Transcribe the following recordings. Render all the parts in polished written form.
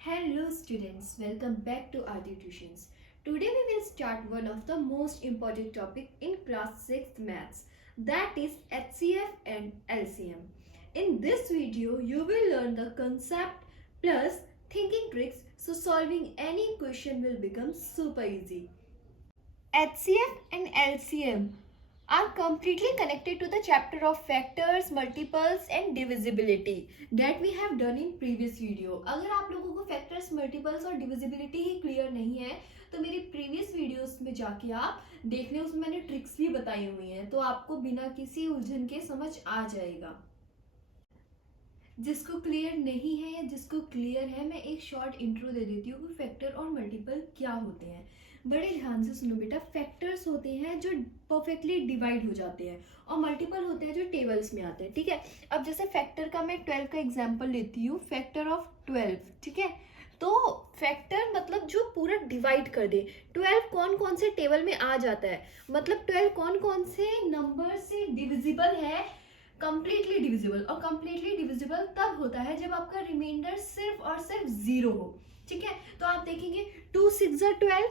Hello students, welcome back to RT Tuitions. Today we will start one of the most important topic in class 6th maths, that is HCF and LCM. In this video you will learn the concept plus thinking tricks, so solving any question will become super easy. HCF and LCM are completely connected to the chapter of factors, multiples and divisibility that we have done in previous video. अगर आप लोगों को factors, multiples और divisibility ही clear नहीं है तो मेरी previous videos में जाके आप देख लें, उसमें मैंने tricks भी बताई हुई हैं, तो आपको बिना किसी उलझन के समझ आ जाएगा. जिसको क्लियर नहीं है या जिसको क्लियर है, मैं एक शॉर्ट इंट्रो दे देती हूँ कि फैक्टर और मल्टीपल क्या होते हैं. बड़े ध्यान से सुनो बेटा. फैक्टर्स होते हैं जो परफेक्टली डिवाइड हो जाते हैं और मल्टीपल होते हैं जो टेबल्स में आते हैं. ठीक है, अब जैसे फैक्टर का मैं 12 का एग्जांपल लेती हूँ. Factor of 12. ठीक है, तो फैक्टर मतलब जो पूरा डिवाइड कर दे. 12 कौन कौन से टेबल में आ जाता है, मतलब 12 कौन कौन से नंबर से डिविजिबल है. कंप्लीटली डिविजिबल, और कंप्लीटली डिविजिबल तब होता है जब आपका रिमाइंडर सिर्फ और सिर्फ जीरो हो. ठीक है, तो आप देखेंगे 2 6 12,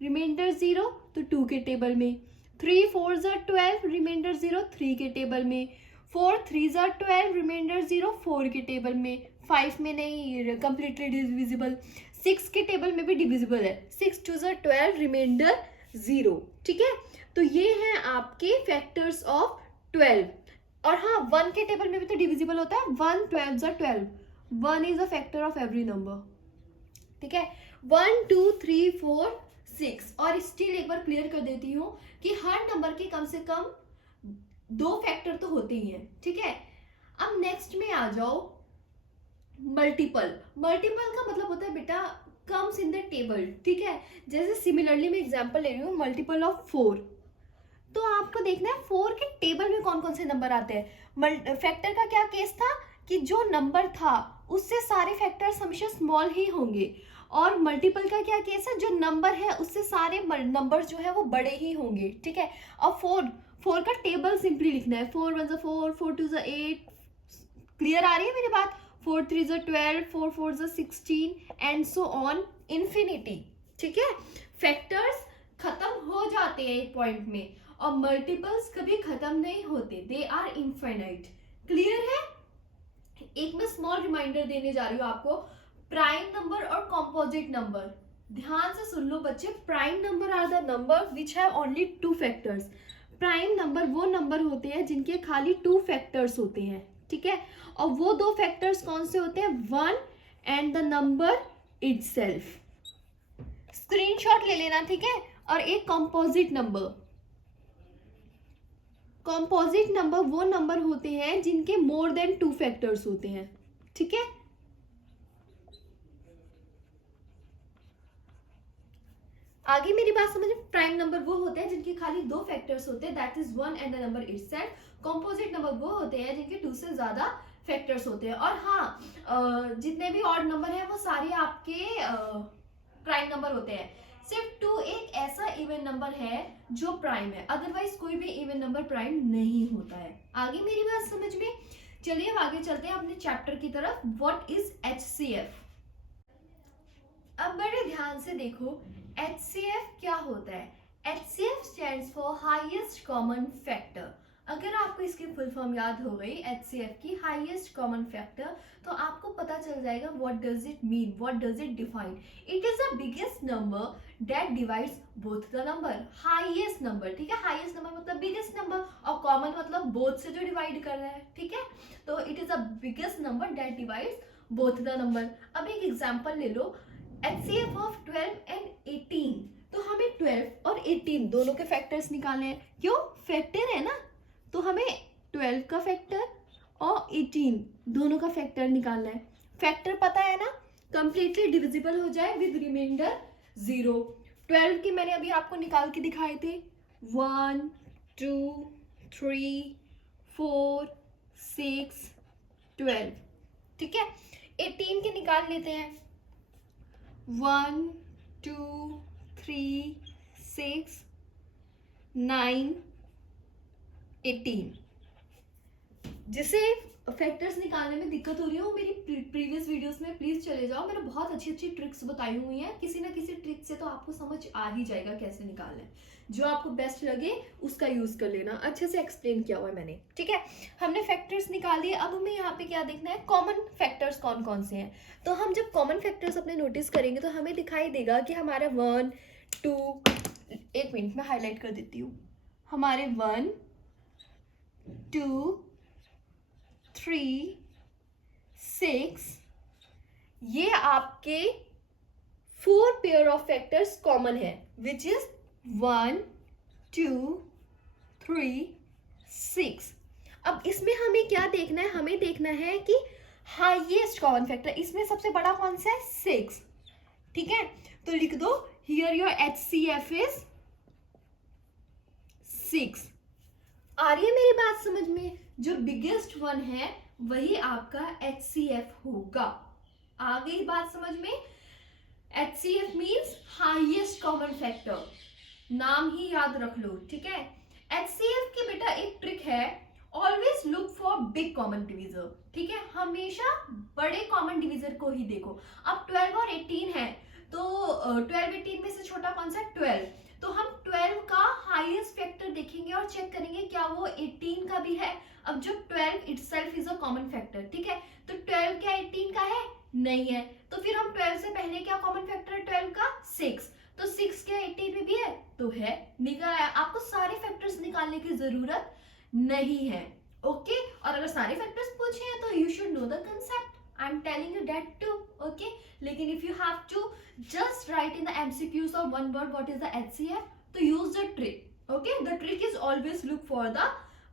रिमाइंडर जीरो तो 2 के टेबल में. 3 4 12, रिमाइंडर जीरो 3 के टेबल में. 4 3 12, रिमाइंडर जीरो 4 के टेबल में. 5 में नहीं, कंप्लीटली डिविजिबल. 6 के टेबल में भी डिविजिबल है. 6 2 12, रिमाइंडर जीरो. ठीक है, तो ये हैं आपके फैक्टर्स ऑफ 12. और हाँ, 1 के टेबल में भी तो डिविजिबल होता है. 1 12 12. 1 is a factor of every number. ठीक है, 1 2 3 4 6. और स्टिल एक बार क्लियर कर देती हूँ कि हर नंबर के कम से कम 2 फैक्टर तो होते ही हैं. ठीक है, अब नेक्स्ट में आ जाओ मल्टीपल. मल्टीपल का मतलब होता है बेटा कम्स इन द टेबल. ठीक है, जैसे सिमिलरली मैं एग्जांपल ले रही हूँ मल्टीपल ऑफ 4. तो आपको देखना है 4 के टेबल में कौन कौन से नंबर आते हैं. फैक्टर का क्या केस था कि जो नंबर था उससे सारे फैक्टर्स हमेशा स्मॉल ही होंगे, और मल्टीपल का क्या केस है, जो नंबर है उससे सारे नंबर जो है वो बड़े ही होंगे. ठीक है, और 4 का टेबल सिंपली लिखना है. 4 1 4, 4 2 8. क्लियर आ रही है मेरी बात. 4 3 12, 4 4 16 एंड सो ऑन इन्फिनिटी. ठीक है, फैक्टर्स खत्म हो जाते हैं एक पॉइंट में और मल्टीपल्स कभी खत्म नहीं होते. They are infinite. क्लियर है. एक मैं स्मॉल रिमाइंडर देने जा रही हूँ आपको. प्राइम नंबर और कॉम्पोजिट नंबर, ध्यान से सुन लो बच्चे. Prime number are the number which have only 2 factors. Prime number वो नंबर होते हैं जिनके खाली 2 फैक्टर्स होते हैं. ठीक है, और वो 2 फैक्टर्स कौन से होते हैं, 1 and the number itself. Screenshot ले लेना. ठीक है, और एक कॉम्पोजिट नंबर. कॉम्पोजिट नंबर वो नंबर होते हैं जिनके मोर देन 2 फैक्टर्स होते हैं. ठीक है, आगे मेरी बात समझ. प्राइम नंबर वो होते हैं जिनके खाली 2 फैक्टर्स होते हैं, that is 1 and the number itself. Composite number वो होते हैं जिनके 2 से ज्यादा फैक्टर्स होते हैं. और हाँ, जितने भी ऑड नंबर हैं वो सारे आपके प्राइम नंबर होते हैं. सिर्फ 2 एक ऐसा इवन नंबर है जो प्राइम है, अदरवाइज कोई भी इवन नंबर प्राइम नहीं होता है. आगे मेरी बात समझ में. चलिए अब आगे चलते हैं अपने चैप्टर की तरफ. What is HCF. अब बड़े ध्यान से देखो, HCF क्या होता है. HCF stands for highest common factor. अगर आपको इसकी फुल फॉर्म याद हो गई HCF की, हाईएस्ट कॉमन फैक्टर, तो आपको पता चल जाएगा what does it mean, what does it define. It is the biggest number that divides both the number. Highest number. ठीक है, हाईएस्ट नंबर मतलब बिगेस्ट नंबर, और कॉमन मतलब बोथ से जो डिवाइड कर रहा है. ठीक है, तो it is the biggest number that divides both the number. अब एक एग्जाम्पल ले लो. HCF of 12 and 18. तो हमें 12 और 18 दोनों के फैक्टर्स निकालने हैं. क्यों, फैक्टर है ना, तो हमें 12 का फैक्टर और 18 दोनों का फैक्टर निकालना है. फैक्टर पता है ना, कंप्लीटली डिविजिबल हो जाए विद रिमाइंडर 0. 12 की मैंने अभी आपको निकाल के दिखाए थे. 1 2 3 4 6 12. ठीक है, 18 के निकाल लेते हैं. 1 2 3 6 9 18. जिसे फैक्टर्स निकालने में दिक्कत हो रही है वो मेरी प्रीवियस वीडियोस में प्लीज चले जाओ, मैंने बहुत अच्छी अच्छी ट्रिक्स बताई हुई हैं, किसी ना किसी ट्रिक से तो आपको समझ आ ही जाएगा कैसे निकालना है, जो आपको बेस्ट लगे उसका यूज कर लेना, अच्छे से एक्सप्लेन किया हुआ है मैंने, ठीक है। हमने फैक्टर्स निकाल दिए, अब हमें यहाँ पे क्या देखना है, कॉमन फैक्टर्स कौन कौन से हैं। तो हम जब कॉमन फैक्टर्स अपने नोटिस करेंगे तो हमें दिखाई देगा कि हमारा 1 2, एक मिनट में हाईलाइट कर देती हूँ, हमारे 1 2 3 6 ये आपके 4 पेयर ऑफ फैक्टर्स कॉमन है, विच इज 1 2 3 6। अब इसमें हमें क्या देखना है, हमें देखना है कि हाईएस्ट कॉमन फैक्टर, इसमें सबसे बड़ा कौन सा है, 6, ठीक है। तो लिख दो हियर योर HCF इज 6। आ रही है मेरी बात समझ में, जो बिगेस्ट वन है वही आपका HCF होगा। आ गई बात समझ में, HCF means highest common factor, नाम ही याद रख लो, ठीक है। HCF की बेटा एक ट्रिक है, always look for big common divisor, ठीक है, हमेशा बड़े कॉमन डिविजर को ही देखो। अब 12 और 18 है, तो 12 18 में से छोटा कौन सा, 12, तो हम 12 का हाईएस्ट फैक्टर देखेंगे और चेक करेंगे क्या वो 18 का भी है। अब जो 12 itself is a common factor, ठीक है, तो 12 क्या 18 का है, नहीं है, तो फिर हम 12 से पहले क्या कॉमन फैक्टर है 12 का, 6, तो 6 क्या 18 में भी है, तो है, निकल आया। आपको सारे फैक्टर्स निकालने की जरूरत नहीं है, ओके। और अगर सारे फैक्टर्स पूछे हैं तो you should know the concept, I am telling you that too, okay. लेकिन if you have to just write in the MCQs और one word what is the HCF, तो use the trick, okay, the trick is always look for the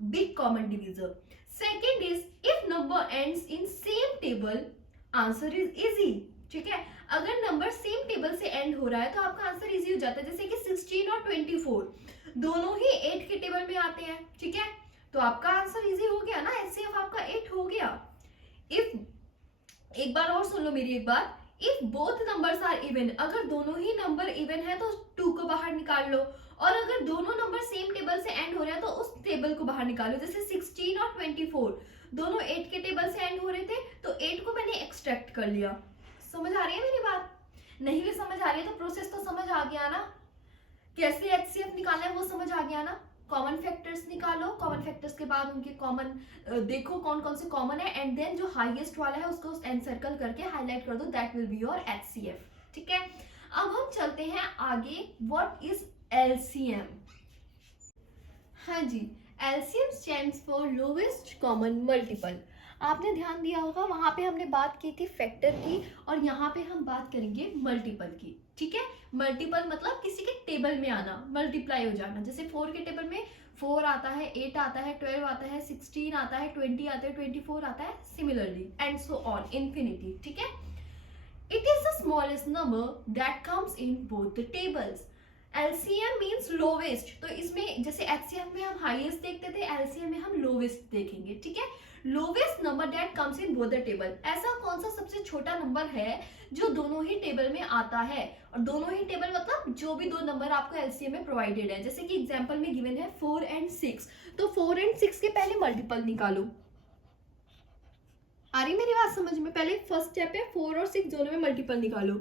big common divisor. Second is if number ends in same table, answer is easy, ठीक है। अगर number same table से and हो रहा है तो आपका आंसर इजी हो जाता है, जैसे कि 16 और 24 दोनों ही 8 के टेबल में आते हैं, ठीक है, तो आपका आंसर इजी हो गया ना, HCF आपका 8 हो गया। इफ, एक बार और सुन लो मेरी एक बार, if both numbers are even, अगर दोनों ही नंबर इवन है तो 2 को बाहर निकाल लो, और अगर दोनों नंबर सेम टेबल से एंड हो रहे हैं तो उस टेबल को बाहर निकालो, जैसे 16 और 24 दोनों 8 के टेबल से एंड हो रहे थे तो 8 को मैंने एक्सट्रैक्ट कर लिया। समझ आ रही है मेरी बात, नहीं भी समझ आ रही है तो प्रोसेस तो समझ आ गया ना, कैसे HCF निकालना है वो समझ आ गया ना। कॉमन फैक्टर्स निकालो, कॉमन फैक्टर्स के बाद उनके कॉमन देखो कौन कौन से कॉमन है, एंड देन जो हाईएस्ट वाला है उसको एनसर्कल करके हाईलाइट कर दो, that will be your HCF, ठीक है। अब हम चलते हैं आगे, व्हाट इज LCM। हाँ जी, LCM stands for lowest common multiple. आपने ध्यान दिया होगा वहां पे हमने बात की थी फैक्टर की, और यहाँ पे हम बात करेंगे मल्टीपल की, ठीक है। मल्टीपल मतलब किसी के टेबल में आना, मल्टीप्लाई हो जाना, जैसे 4 के टेबल में 4 आता है, 8 आता है, 12 आता है, 16 आता है, 20 आता है, 24 आता है, similarly and so on infinity, ठीक है। It is the smallest number that comes in both the tables. LCM means lowest, तो इसमें जैसे HCF में हम हाईएस्ट देखते थे, LCM में हम लोवेस्ट देखेंगे, ठीक है। Lowest number that comes in both the table, ऐसा कौन सा सबसे छोटा नंबर है जो दोनों ही टेबल में आता है, और दोनों ही टेबल मतलब जो भी दो नंबर आपको LCM में प्रोवाइडेड है, जैसे कि एग्जांपल में गिवन है 4 एंड 6, तो 4 एंड 6 के पहले मल्टीपल निकालो। आ रही मेरी बात समझ में, पहले फर्स्ट स्टेप है 4 और 6 दोनों में मल्टीपल निकालो।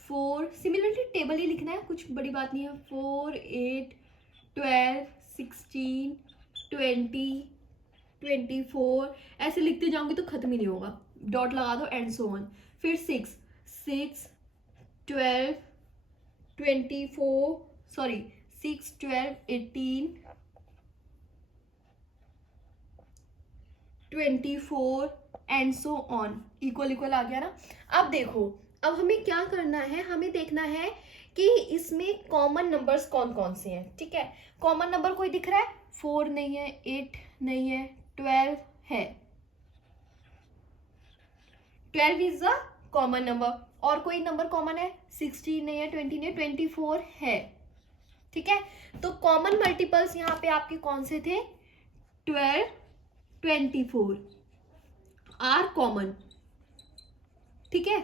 4 सिमिलरली टेबल ही लिखना है, कुछ बड़ी बात नहीं है, 4 8 12 16 20 24 ऐसे लिखते जाऊंगी तो खत्म ही नहीं होगा, डॉट लगा दो एंड सो ऑन। फिर 6 6 12 24 sorry 6 12 18 24 and so on, equal equal आ गया ना। अब देखो, अब हमें क्या करना है, हमें देखना है कि इसमें कॉमन नंबर्स कौन कौन से हैं, ठीक है। कॉमन नंबर कोई दिख रहा है, 4 नहीं है, 8 नहीं है, 12 है, 12 इज द कॉमन नंबर, और कोई नंबर कॉमन है, 16 नहीं है, 20 नहीं है, 24 है, ठीक है। तो कॉमन मल्टीपल्स यहाँ पे आपके कौन से थे, 12 24 आर कॉमन, ठीक है।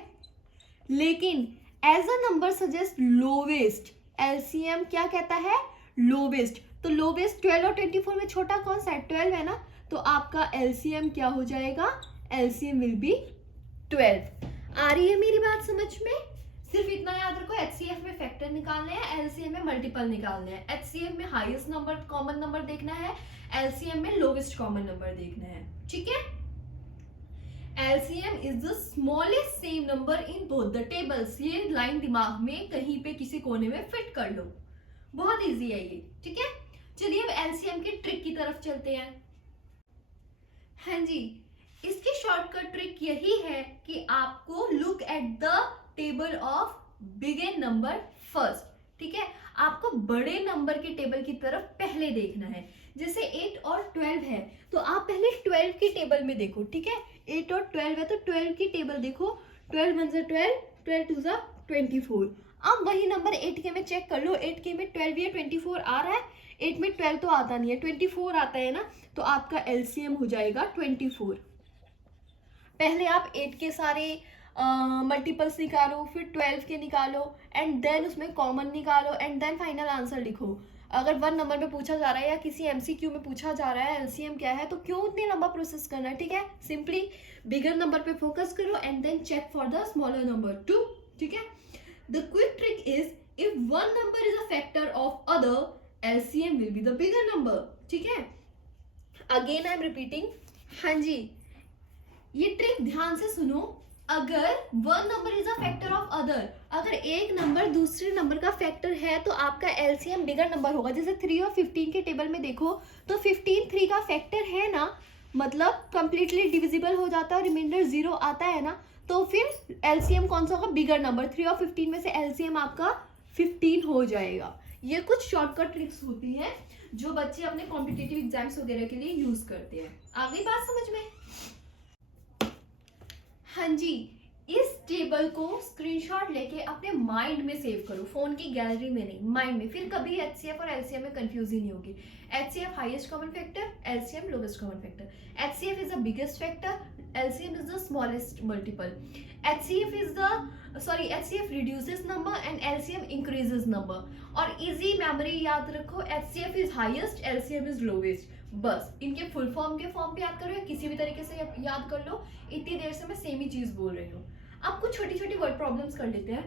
लेकिन as a number suggest lowest, LCM क्या कहता है, लोवेस्ट, तो लोवेस्ट 12 और 24 में छोटा कौन सा है, 12 है ना, तो आपका एलसीएम क्या हो जाएगा, एलसीएम विल बी 12। आ रही है मेरी बात समझ में? सिर्फ इतना याद रखो, एचसीएफ में फैक्टर निकालने हैं, एलसीएम में मल्टीपल निकालने हैं। एचसीएफ में हाईएस्ट नंबर कॉमन नंबर देखना है, एलसीएम में लोवेस्ट कॉमन नंबर देखना है, ठीक है। LCM is the smallest same number in both the tables। ये लाइन दिमाग में कहीं पे किसी कोने में फिट कर लो, बहुत इजी है ये, ठीक है। चलिए अब LCM के ट्रिक की तरफ चलते हैं। हाँ जी, इसकी शॉर्टकट ट्रिक यही है कि आपको look at the table of bigger number first, ठीक है। आपको बड़े नंबर के टेबल की तरफ पहले देखना है। जैसे 8 और 12 है तो आप पहले 12 की टेबल में देखो, ठीक है। 8 और 12 है तो 12 की टेबल देखो, 12 1 12, 12 2 24। अब वही नंबर 8 के में चेक कर लो, 8 के में 12 या 24 आ रहा है, 8 में 12 तो आता नहीं है, 24 आता है ना, तो आपका एलसीएम हो जाएगा 24। पहले आप 8 के सारे मल्टीपल्स निकालो, फिर 12 के निकालो, एंड देन उसमें कॉमन निकालो, एंड देन फाइनल आंसर लिखो। अगर 1 नंबर में पूछा जा रहा है या किसी एमसीक्यू में पूछा जा रहा है एलसीएम क्या है, तो क्यों इतनी लंबा प्रोसेस करना है, ठीक है। सिंपली बिगर नंबर पे फोकस करो and then check for the smaller number too, ठीक है। The quick trick is if one number is a factor of other, LCM will be the bigger number, ठीक है। अगेन आई एम रिपीटिंग, हाँ जी, ये trick ध्यान से सुनो। अगर one number is a factor of other, अगर एक नंबर दूसरे नंबर का फैक्टर है तो आपका एलसीएम बिगर नंबर होगा। जैसे 3 और 15 के टेबल में देखो तो 15 3 का फैक्टर है ना, मतलब कंप्लीटली डिविजिबल हो जाता है और रिमाइंडर 0 आता है ना, तो फिर एलसीएम कौन सा होगा, बिगर नंबर। 3 और 15 में से एलसीएम आपका 15 हो जाएगा। ये कुछ शॉर्टकट ट्रिक्स होती हैं जो बच्चे अपने कॉम्पिटिटिव एग्जाम्स वगैरह के लिए यूज करते हैं। आ गई बात समझ में? हाँ जी, इस टेबल को स्क्रीनशॉट लेके अपने माइंड में सेव करो, फोन की गैलरी में नहीं, माइंड में। फिर कभी एचसीएफ और एलसीएम में कंफ्यूज ही नहीं होगी। HCF highest common factor, LCM lowest common factor. HCF is the biggest factor, LCM is the smallest multiple. HCF reduces number and LCM increases number. और इजी मेमोरी याद रखो, HCF is highest, LCM is lowest. बस इनके full form के form पे याद करो या किसी भी तरीके से याद कर लो। इतनी देर से मैं सेम ही चीज बोल रही हूँ। अब कुछ छोटी छोटी वर्ड प्रॉब्लम्स कर लेते हैं।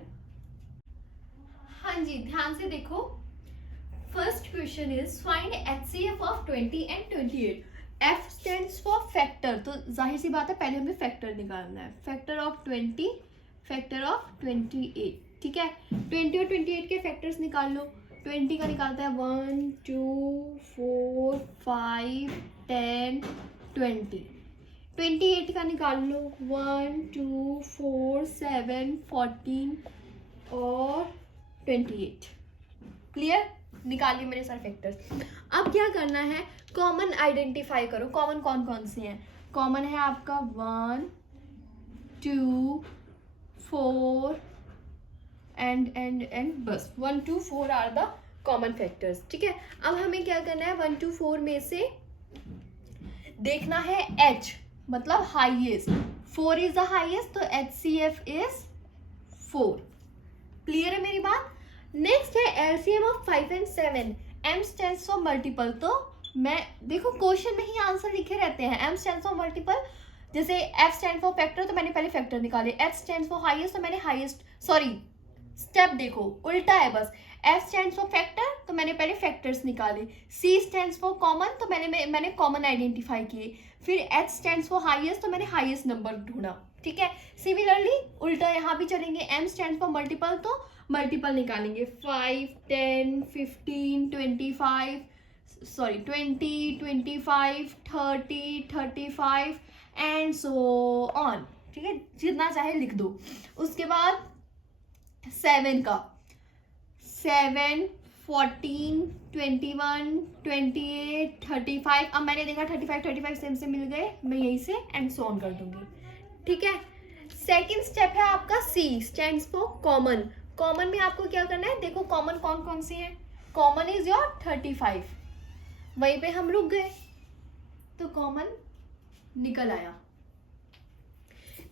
हाँ जी, ध्यान से देखो। First question is find HCF of 20 and 28। F stands for factor, तो जाहिर सी बात है पहले हमें फैक्टर निकालना है। फैक्टर ऑफ 20, फैक्टर ऑफ 28, ठीक है। 20 और 28 के फैक्टर्स निकाल लो। 20 का निकालता है 1 2 4 5 10 20। 28 का निकाल लो 1 2 4 7 14 और 28। क्लियर? निकाल लिए मैंने सारे फैक्टर्स। अब क्या करना है, कॉमन आइडेंटिफाई करो। कॉमन कौन कौन से हैं? कॉमन है आपका 1 2 4 एंड बस 1 2 4 आर द कॉमन फैक्टर्स, ठीक है। अब हमें क्या करना है, 1 2 4 में से देखना है h, मतलब हाईएस्ट। 4 इज द हाईएस्ट, तो HCF इज 4। क्लियर है मेरी बात? नेक्स्ट है LCM of 5 and 7। m stands for multiple, तो मैं देखो क्वेश्चन में ही आंसर लिखे रहते हैं। m स्टैंड्स फॉर मल्टीपल, जैसे f स्टैंड फॉर फैक्टर तो मैंने पहले फैक्टर निकाले। h स्टैंड्स फॉर हाईएस्ट तो मैंने हाईएस्ट, सॉरी स्टेप देखो उल्टा है बस। f स्टैंड्स फॉर फैक्टर तो मैंने पहले फैक्टर्स निकाले। c स्टैंड्स फॉर कॉमन तो मैंने कॉमन आइडेंटिफाई किए। फिर h स्टैंड्स फॉर हाईएस्ट तो मैंने हाईएस्ट नंबर ढूंढा, ठीक है। सिमिलरली उल्टा यहाँ भी चलेंगे। m स्टैंड्स फॉर मल्टीपल तो मल्टीपल निकालेंगे। 5 10 15 25 20 25 30 35 एंड सो ऑन, ठीक है। जितना चाहे लिख दो। उसके बाद 7 का 7 14 21 28 35। अब मैंने देखा 35 सेम से मिल गए, मैं यहीं से एंड सो ऑन कर दूंगी, ठीक है। सेकेंड स्टेप है आपका C stands for common. Common में आपको क्या करना है, देखो कॉमन कौन कौन सी है। कॉमन इज योर 35, वहीं पे हम रुक गए तो कॉमन निकल आया।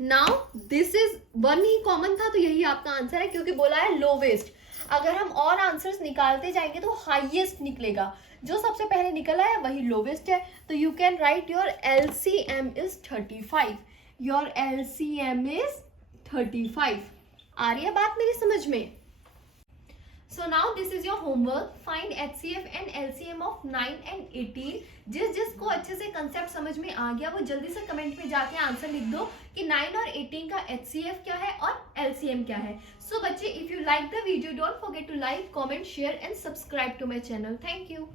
Now this is 1 he common था तो यही आपका आंसर है, क्योंकि बोला है लोवेस्ट। अगर हम और आंसर्स निकालते जाएंगे तो हाईएस्ट निकलेगा, जो सबसे पहले निकला है वही लोवेस्ट है। तो you can write your LCM is 35, your LCM is 35। आ रही है बात मेरी समझ में? So now this is your homework. Find HCF and LCM of 9 and 18. जिसको अच्छे से कंसेप्ट समझ में आ गया वो जल्दी से कमेंट में जाके आंसर लिख दो कि 9 और 18 का HCF क्या है और LCM क्या है। So बच्चे, if you like the video, don't forget to like, comment, share and subscribe to my channel. Thank you.